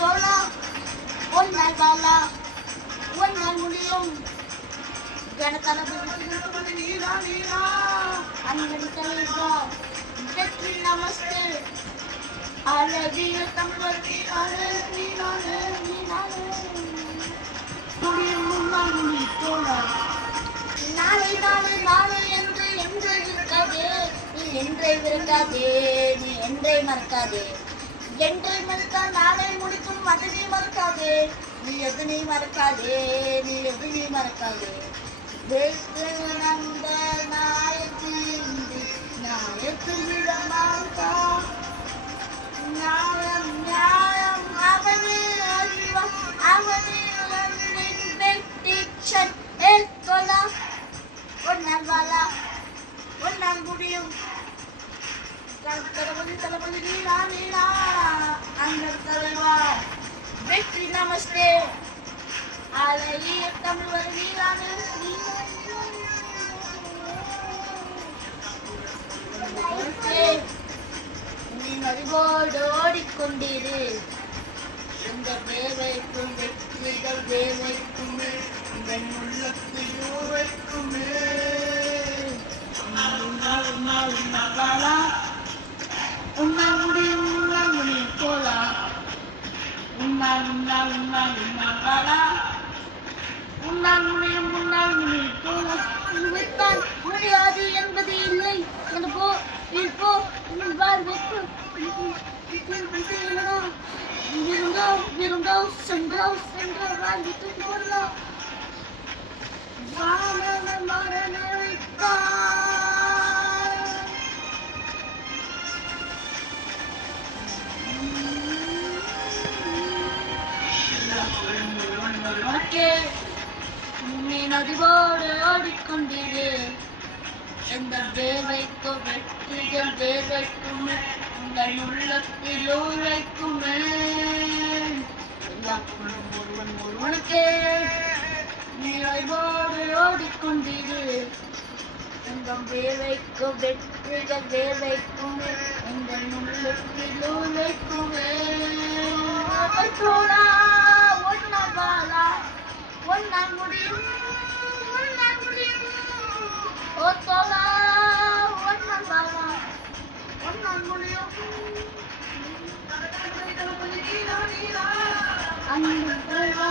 தோழா ஒன்னால் வாழா ஒன்னால் முடியும் ஜனதளபதி நீரா நீரா அன்பன் தலைவா வெற்றி நமஸ்தே அழகிய தமிழருக்கு அழகு நானே நீனானே முடியும் முன்னால் முடி தோழா நாளை நாளை நாளை என்று என்றே இருக்காதே நீ என்றை விருக்காதே நீ என்றை மறக்காதே என்றை மறுத்தால் நாளை முடிக்கும் அதனை மறக்காதே நீ எதனை மறக்காதே நீ எதனை மறக்காதே வைத்து நந்த நாயத்து விடமாட்டா நியாயம் நியாயம் அவனே அறிவா அவனே வெட்டிச்சன் ஏற்கொள்ளா ஒன்னால் வாழா ஒன்னால் முடியும் தளபதி நீலா நீலா அண்ணன் தலைவா வெற்றி நமஸ்தே அழகிய தமிழர் நீலானே நீ மறிவோடு ஓடிக்கொண்டிரு இந்த வேவைக்கும் வெற்றிகள் வேவைக்குமே இந்த உள்ளத்தில் ஊரைக்குமே உன்னால் முடியும் போலா உன்னால் முடியும் போலா உன்னைத்தான் முடியாது என்பது இல்லை போ இப்போ விருந்தோ சென்றோ வாழ்வித்து போடலாம் நதிவோடு ஓடிக்கொண்டிரு எந்த வேலைக்கோ வெற்றிகள் வேலைக்குமே உங்கள் உள்ளத்தில் உழைக்குமே ஒருவனுக்கே நீ நதிவோடு ஓடிக்கொண்டிரு எந்த வேலைக்கோ வெற்றிகள் வேலைக்குமே உங்கள் உள்ளத்தில் உழைக்குமே ஒன்னால் வாழா ஒன்னால் முடியும் ஓ தோழா ஒன்னால் வாழா ஒன்னால் முடியும் அன்பன் தலைவா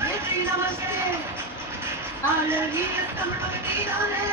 வெற்றி நமஸ்தே அழகிய தமிழர் நீதானே